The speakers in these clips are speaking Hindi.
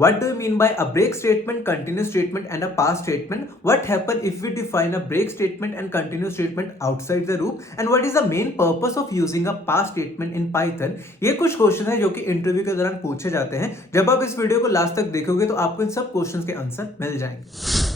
What do you mean by a break statement, continuous statement, and a past statement? What happens if we define a break statement and continuous statement outside the loop? And what is the main purpose of using a past statement in Python? ये कुछ क्वेश्चन है जो कि इंटरव्यू के दौरान पूछे जाते हैं। जब आप इस वीडियो को लास्ट तक देखोगे तो आपको इन सब क्वेश्चंस के आंसर मिल जाएंगे।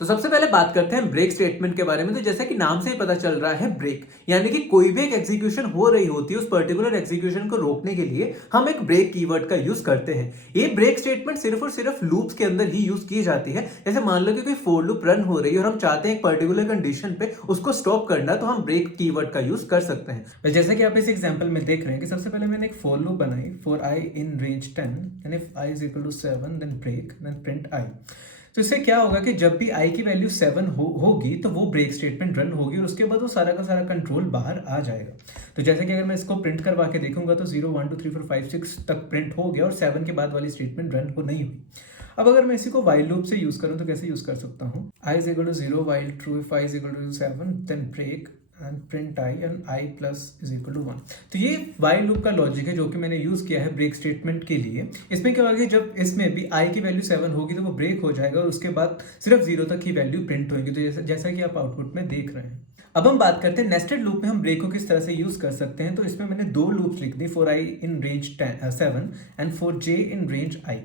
तो सबसे पहले बात करते हैं ब्रेक स्टेटमेंट के बारे में। तो जैसा कि नाम से ही पता चल रहा है, ब्रेक यानी कि कोई भी एक एग्जीक्यूशन हो रही होती है, उस पर्टिकुलर एग्जीक्यूशन को रोकने के लिए हम एक ब्रेक कीवर्ड का यूज करते हैं। ये ब्रेक स्टेटमेंट सिर्फ और सिर्फ लूप्स के अंदर ही यूज की जाती है। जैसे मान लो कि कोई फॉर लूप रन हो रही है और हम चाहते हैं एक पर्टिकुलर कंडीशन पे उसको स्टॉप करना, तो हम ब्रेक कीवर्ड का यूज कर सकते हैं। जैसा कि आप इस एग्जांपल में देख रहे हैं कि सबसे पहले मैंने एक फॉर लूप बनाई for i in range 10 and if i is equal to 7 then break then print i। तो इससे क्या होगा कि जब भी i की वैल्यू 7 होगी तो वो ब्रेक स्टेटमेंट रन होगी और उसके बाद वो सारा का सारा कंट्रोल बाहर आ जाएगा। तो जैसे कि अगर मैं इसको प्रिंट करवा के देखूंगा तो 0 1 2 3 4 5 6 तक प्रिंट हो गया और 7 के बाद वाली स्टेटमेंट रन हो नहीं हुई। अब अगर मैं इसी को while लूप से यूज करूं तो कैसे यूज कर सकता हूं? i is equal to 0 while true if i is equal to 7 then break and print i and i plus is equal to 1। तो ये while लूप का लॉजिक है जो कि मैंने यूज किया है ब्रेक स्टेटमेंट के लिए। इसमें क्या होगा कि जब इसमें भी i की वैल्यू 7 होगी तो वो ब्रेक हो जाएगा और उसके बाद सिर्फ 0 तक ही वैल्यू प्रिंट होगी। तो जैसा कि आप आउटपुट में देख रहे हैं। अब हम बात करते हैं नेस्टेड लूप में हम ब्रेक को किस तरह से यूज कर सकते हैं। तो इसमें मैंने दो लूप्स लिख दी for i in range 7 and for j in range i।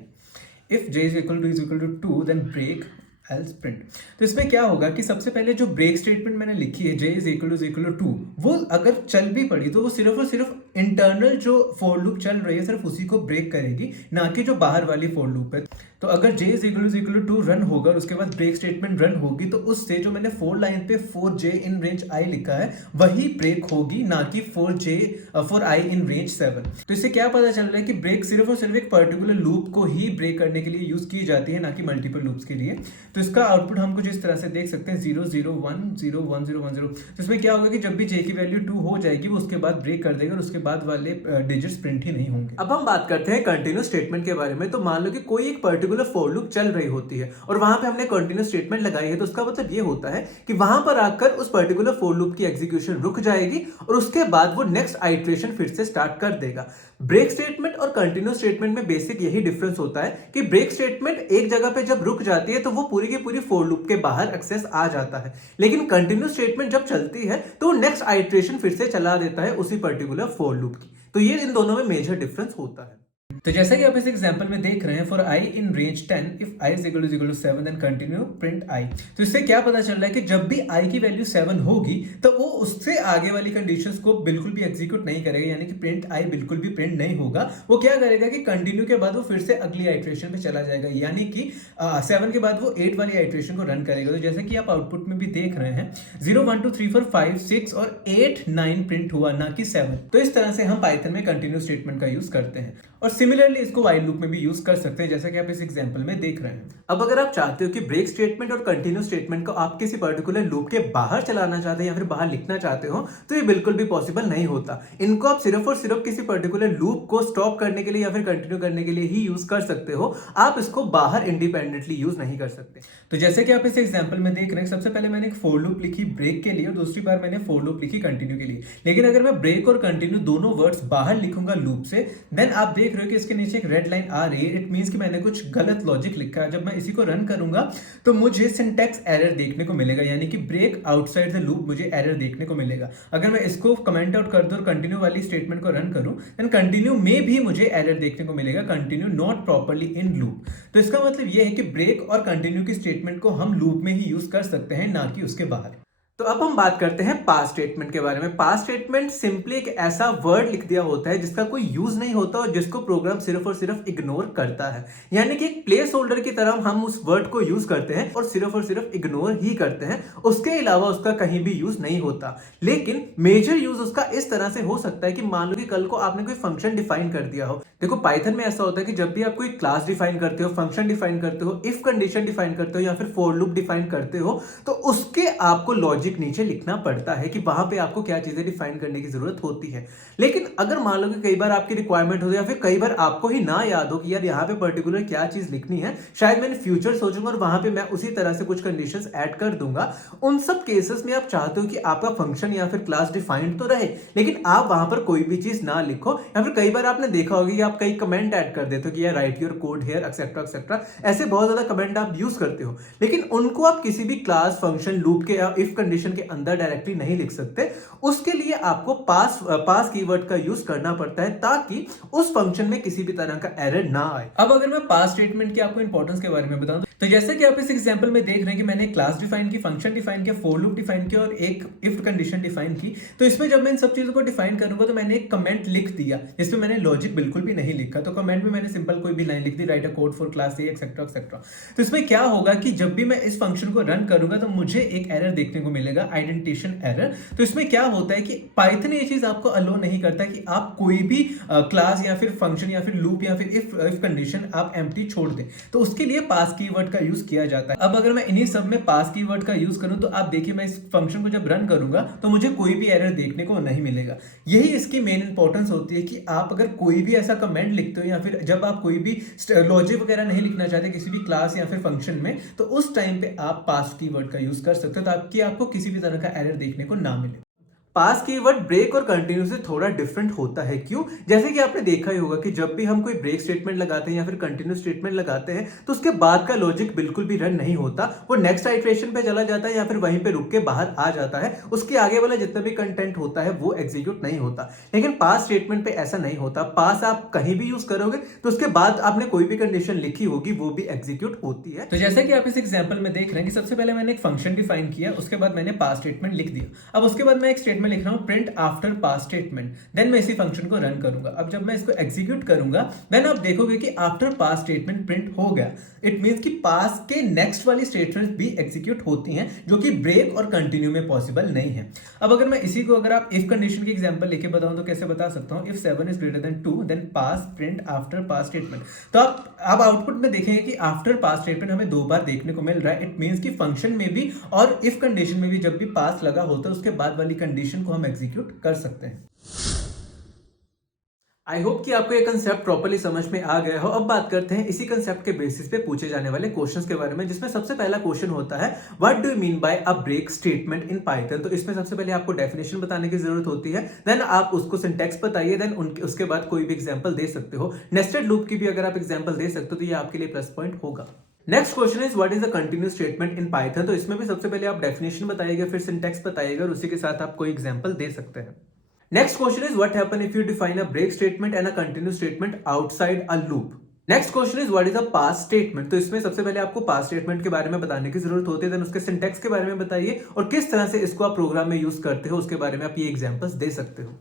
If j is equal to 2 then break else print. तो इसमें क्या होगा कि सबसे पहले जो ब्रेक स्टेटमेंट मैंने लिखी है j इज इक्वल टू 2, वो अगर चल भी पड़ी तो वो सिर्फ और सिर्फ इंटरनल जो फॉर लूप चल रही है सिर्फ उसी को ब्रेक करेगी, ना कि जो बाहर वाली फॉर लूप है। तो अगर j is equal to 2 run होगा और उसके बाद ब्रेक स्टेटमेंट रन होगी तो उससे जो मैंने 4 लाइन पे 4j इन रेंज i लिखा है वही ब्रेक होगी, ना कि 4i इन रेंज 7। तो इससे क्या पता चल रहा है कि ब्रेक सिर्फ और सिर्फ एक पर्टिकुलर लूप को ही ब्रेक करने के लिए यूज की जाती है, ना कि मल्टीपल लूप्स के लिए। तो इसका आउटपुट हम कुछ इस तरह से देख सकते हैं 0 0 1 0 1 0 1 0। तो इसमें क्या होगा कि जब भी j की वैल्यू 2 हो जाएगी वो उसके बाद ब्रेक कर देगा और उसके बाद वाले डिजिट्स प्रिंट ही नहीं होंगे। अब हम बात करते हैं कंटिन्यूस स्टेटमेंट के बारे में। तो मान लो कि कोई एक पर्टिकुलर फॉर लूप चल रही होती है और वहां पे हमने कंटिन्यूस स्टेटमेंट लगाई है, तो उसका मतलब ये होता है कि वहां पर आकर उस पर्टिकुलर फॉर लूप की एग्जीक्यूशन रुक जाएगी और उसके बाद वो नेक्स्ट आइटरेशन फिर से स्टार्ट कर देगा। ब्रेक स्टेटमेंट और कंटिन्यूस स्टेटमेंट में बेसिक यही डिफरेंस होता है कि ब्रेक स्टेटमेंट एक जगह पे जब रुक जाती है तो वो पूरी की पूरी फॉर लूप के बाहर एक्सेस आ जाता है, लेकिन कंटिन्यूस स्टेटमेंट जब चलती है तो नेक्स्ट आइटरेशन फिर से चला देता है उसी पर्टिकुलर फॉर लूप की। तो ये इन दोनों में मेजर डिफरेंस होता है। तो जैसा कि आप इस एग्जांपल में देख रहे हैं for i in range 10 if i is equal to 7 then continue print i। तो इससे क्या पता चल रहा है कि जब भी i की वैल्यू 7 होगी तो वो उससे आगे वाली कंडीशंस को बिल्कुल भी एग्जीक्यूट नहीं करेगा, यानी कि प्रिंट i बिल्कुल भी प्रिंट नहीं होगा। वो क्या करेगा कि कंटिन्यू के बाद वो फिर से अगली आइटरेशन पे चला जाएगा, यानी कि 7 के बाद वो 8 वाली आइटरेशन को रन करेगा। तो जैसे कि आप आउटपुट में भी देख रहे हैं 0 1 2 3 4 5 6 और 8 9 प्रिंट हुआ, ना कि 7। तो इस तरह से हम पाइथन में कंटिन्यूस स्टेटमेंट का यूज करते हैं और सिमिलरली इसको while लूप में भी यूज कर सकते हैं, जैसा कि आप इस एग्जांपल में देख रहे हैं। अब अगर आप चाहते हो कि ब्रेक स्टेटमेंट और कंटिन्यूस स्टेटमेंट को आप किसी पर्टिकुलर लूप के बाहर चलाना चाहते हैं या फिर बाहर लिखना चाहते हो, तो ये बिल्कुल भी पॉसिबल नहीं होता। इनको आप सिर्फ और सिर्फ किसी पर्टिकुलर लूप को स्टॉप करने के लिए या फिर कंटिन्यू करने के लिए ही यूज कर सकते हो। आप इसको बाहर इंडिपेंडेंटली यूज नहीं कर सकते। तो जैसे कि आप इस एग्जांपल में देख रहे हैं, सबसे पहले मैंने एक फॉर लूप लिखी ब्रेक के लिए और दूसरी बार मैंने फॉर लूप लिखी कंटिन्यू के लिए। लेकिन अगर मैं ब्रेक और कंटिन्यू दोनों वर्ड्स बाहर लिखूंगा लूप से, देन आप देख रहे हो कि इसके नीचे एक रेड लाइन आ रही है। इट मींस कि मैंने कुछ गलत लॉजिक लिखा है। जब मैं इसी को रन करूंगा तो मुझे सिंटैक्स एरर देखने को मिलेगा, यानी कि ब्रेक आउटसाइड द लूप मुझे एरर देखने को मिलेगा। अगर मैं इसको कमेंट आउट कर दूं और कंटिन्यू वाली स्टेटमेंट को रन करूं, देन कंटिन्यू में भी मुझे एरर देखने को मिलेगा, continue not properly in loop. तो इसका मतलब यह है कि ब्रेक और कंटिन्यू की स्टेटमेंट को हम लूप में ही यूज कर सकते हैं, ना कि उसके बाहर। तो अब हम बात करते हैं पास्ट स्टेटमेंट के बारे में। पास्ट स्टेटमेंट सिंपली एक ऐसा वर्ड लिख दिया होता है जिसका कोई यूज नहीं होता और जिसको प्रोग्राम सिर्फ और सिर्फ इग्नोर करता है, यानी कि एक प्लेस होल्डर की तरह हम उस वर्ड को यूज करते हैं और सिर्फ इग्नोर ही करते हैं। उसके अलावा उसका कहीं भी यूज नहीं होता। लेकिन मेजर यूज उसका इस तरह से हो सकता है कि मान लो कि कल को आपने कोई फंक्शन डिफाइन कर दिया हो। देखो पाइथन में ऐसा होता है कि जब भी आप कोई क्लास डिफाइन करते हो, फंक्शन डिफाइन करते हो, इफ कंडीशन डिफाइन करते हो या फिर फॉर लूप डिफाइन करते हो, तो उसके आपको लॉजिक लॉजिक नीचे लिखना पड़ता है कि वहां पे आपको क्या चीजें डिफाइन करने की जरूरत होती है। लेकिन अगर मान लो कि कई बार आपकी रिक्वायरमेंट हो या फिर कई बार आपको ही ना याद हो कि यार यहाँ पे पर्टिकुलर क्या चीज लिखनी है, शायद मैंने फ्यूचर सोचूंगा और वहां पे मैं उसी तरह से कुछ कंडीशंस ऐड कर दूंगा, उन सब केसेस में आप चाहते हो कि आपका फंक्शन या फिर क्लास डिफाइंड तो रहे लेकिन आप वहां पर कोई भी चीज ना लिखो। या फिर कई बार आपने देखा होगा कि आप कई कमेंट ऐड कर देते हो कि यार right your code here etcetera etcetera, ऐसे बहुत ज्यादा कमेंट आप यूज करते हो, लेकिन उनको आप किसी भी क्लास फंक्शन लूप के या इफ कंडीशन के अंदर डायरेक्टली नहीं लिख सकते। उसके लिए आपको पास कीवर्ड का यूज करना पड़ता है ताकि उस फंक्शन में किसी भी तरह का एरर ना आए। अब अगर मैं पास स्टेटमेंट की आपको इंपॉर्टेंस के बारे में बताऊं तो जैसे कि आप इस एग्जांपल में देख रहे हैं कि मैंने क्लास डिफाइन की, फंक्शन डिफाइन किया, फॉर लूप डिफाइन किया और एक इफ कंडीशन डिफाइन की। तो इसमें जब मैं इन सब चीजों को डिफाइन करूंगा तो मैंने एक कमेंट लिख दिया जिसमें मैंने लॉजिक बिल्कुल भी नहीं लिखा। तो कमेंट में मैंने सिंपल कोई भी लाइन लिख दी, write a code for class A etcetera etcetera. तो इसमें क्या होगा कि जब भी मैं इस फंक्शन को रन करूंगा तो मुझे एक एरर देखने को मिलेगा, आइडेंटिफिकेशन एरर। तो इसमें क्या होता है कि पाइथन ये चीज आपको अलो नहीं करता कि आप कोई भी क्लास या फिर फंक्शन या फिर लूप या फिर इफ कंडीशन आप एम्प्टी छोड़ दें। तो उसके लिए पास कीवर्ड का यूज किया जाता है। अब अगर मैं इन्हीं सब में पास कीवर्ड का यूज करूं तो आप देखिए मैं इस फंक्शन को जब रन करूंगा तो मुझे कोई भी एरर देखने को नहीं मिलेगा। यही इसकी मेन इंपॉर्टेंस होती है कि आप अगर कोई भी ऐसा कमेंट लिखते हो या फिर जब आप कोई भी लॉजिक वगैरह नहीं लिखना चाहते किसी भी क्लास या फिर फंक्शन में, तो उस टाइम पे आप पास कीवर्ड का यूज कर सकते हो ताकि आपको किसी भी तरह का एरर देखने को ना मिले। पास कीवर्ड ब्रेक और कंटिन्यू से थोड़ा डिफरेंट होता है। क्यों? जैसे कि आपने देखा ही होगा कि जब भी हम कोई ब्रेक स्टेटमेंट लगाते हैं या फिर कंटिन्यू स्टेटमेंट लगाते हैं तो उसके बाद का लॉजिक बिल्कुल भी रन नहीं होता, वो नेक्स्ट आइटरेशन पे चला जाता है या फिर वहीं पे रुक के बाहर आ जाता है। उसके आगे वाला जितना भी कंटेंट होता है वो एग्जीक्यूट नहीं होता। लेकिन पास स्टेटमेंट पे ऐसा नहीं होता। पास आप कहीं भी यूज करोगे तो उसके बाद आपने कोई भी कंडीशन लिखी होगी वो भी एग्जीक्यूट होती है। तो जैसे कि आप इस एग्जांपल में देख रहे हैं कि सबसे पहले मैंने एक फंक्शन डिफाइन किया, उसके बाद मैंने पास स्टेटमेंट लिख दिया। अब उसके बाद मैं एक स्टेटमेंट लिख रहा हूं print after pass statement, then मैं इसी फंक्शन को रन करूंगा। अब जब मैं इसको एग्जीक्यूट करूंगा देन आप देखोगे कि आफ्टर पास स्टेटमेंट प्रिंट हो गया। इट मींस कि पास के नेक्स्ट वाली स्टेटमेंट भी एग्जीक्यूट होती हैं जो कि ब्रेक और कंटिन्यू में पॉसिबल नहीं है। अब अगर मैं इसी को अगर आप इफ कंडीशन की एग्जांपल लेके बताऊं तो कैसे बता सकता हूं, if 7 is greater than 2 then pass print after pass statement. तो आप आउटपुट में देखेंगे कि आफ्टर पास स्टेटमेंट हमें 2 बार देखने को मिल रहा है। इट मींस कि फंक्शन में भी और इफ कंडीशन में भी जब भी पास लगा होता है उसके बाद वाली कंडीशन को हम एग्जीक्यूट कर सकते हैं। आई होप कि आपको ये कंसेप्ट प्रॉपर्ली समझ में आ गया हो। अब बात करते हैं इसी कंसेप्ट के बेसिस पे पूछे जाने वाले क्वेश्चंस के बारे में, जिसमें सबसे पहला क्वेश्चन होता है what do you mean by a break statement in Python. तो इसमें सबसे पहले आपको डेफिनेशन बताने की जरूरत होती है, देन आप उसको सिंटैक्स बताइए, देन उसके बाद कोई भी एग्जांपल दे सकते हो। नेस्टेड लूप की भी अगर आप एग्जांपल दे सकते हो तो ये आपके लिए प्लस पॉइंट होगा। Next question is what is a continuous statement in Python. तो इसमें भी सबसे पहले आप डेफिनेशन बताइएगा, फिर सिंटैक्स बताइएगा और उसी के साथ आप कोई एग्जांपल दे सकते हैं। Next question is what happen if you define a break statement and a continuous statement outside a loop. Next question is what is a pass statement. तो इसमें सबसे पहले आपको पास स्टेटमेंट के बारे में बताने की जरूरत होती है, देन उसके सिंटैक्स के बारे में बताइए और किस तरह से इसको आप प्रोग्राम में यूज करते हो उसके बारे में आप ये एग्जांपल्स दे सकते हो।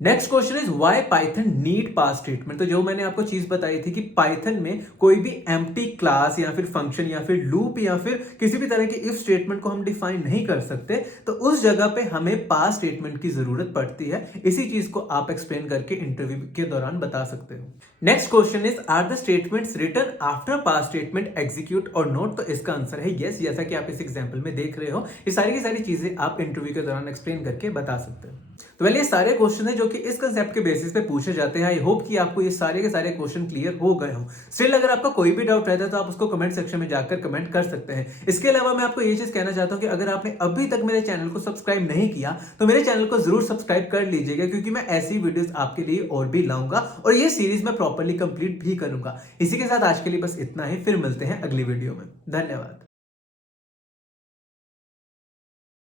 Next question is why Python need pass statement. तो जो मैंने आपको चीज बताई थी कि पाइथन में कोई भी एम्प्टी क्लास या फिर फंक्शन या फिर लूप या फिर किसी भी तरह के इफ स्टेटमेंट को हम डिफाइन नहीं कर सकते, तो उस जगह पे हमें पास स्टेटमेंट की जरूरत पड़ती है। इसी चीज को आप एक्सप्लेन करके इंटरव्यू के दौरान बता सकते हो। Next question is are the statements written after pass statement executed और नोट। तो इसका आंसर है यस, जैसा कि आप इस एग्जांपल में देख रहे हो। ये सारी की सारी चीजें आप इंटरव्यू के दौरान एक्सप्लेन करके बता सकते हो। तो पहले ये सारे क्वेश्चन है जो कि इस कंसेप्ट के बेसिस पे पूछे जाते हैं। आई होप कि आपको ये सारे के सारे क्वेश्चन क्लियर हो गए हो। स्टिल अगर आपका कोई भी डाउट रहता है तो आप उसको कमेंट सेक्शन में जाकर कमेंट कर सकते हैं। इसके अलावा मैं आपको ये चीज कहना चाहता हूं कि अगर आपने अभी तक मेरे चैनल को सब्सक्राइब नहीं किया तो मेरे चैनल को जरूर सब्सक्राइब कर लीजिएगा, क्योंकि मैं ऐसी वीडियोस आपके लिए और भी लाऊंगा और ये सीरीज मैं प्रॉपर्ली कंप्लीट भी करूंगा। इसी के साथ आज के लिए बस इतना ही, फिर मिलते हैं अगली वीडियो में। धन्यवाद।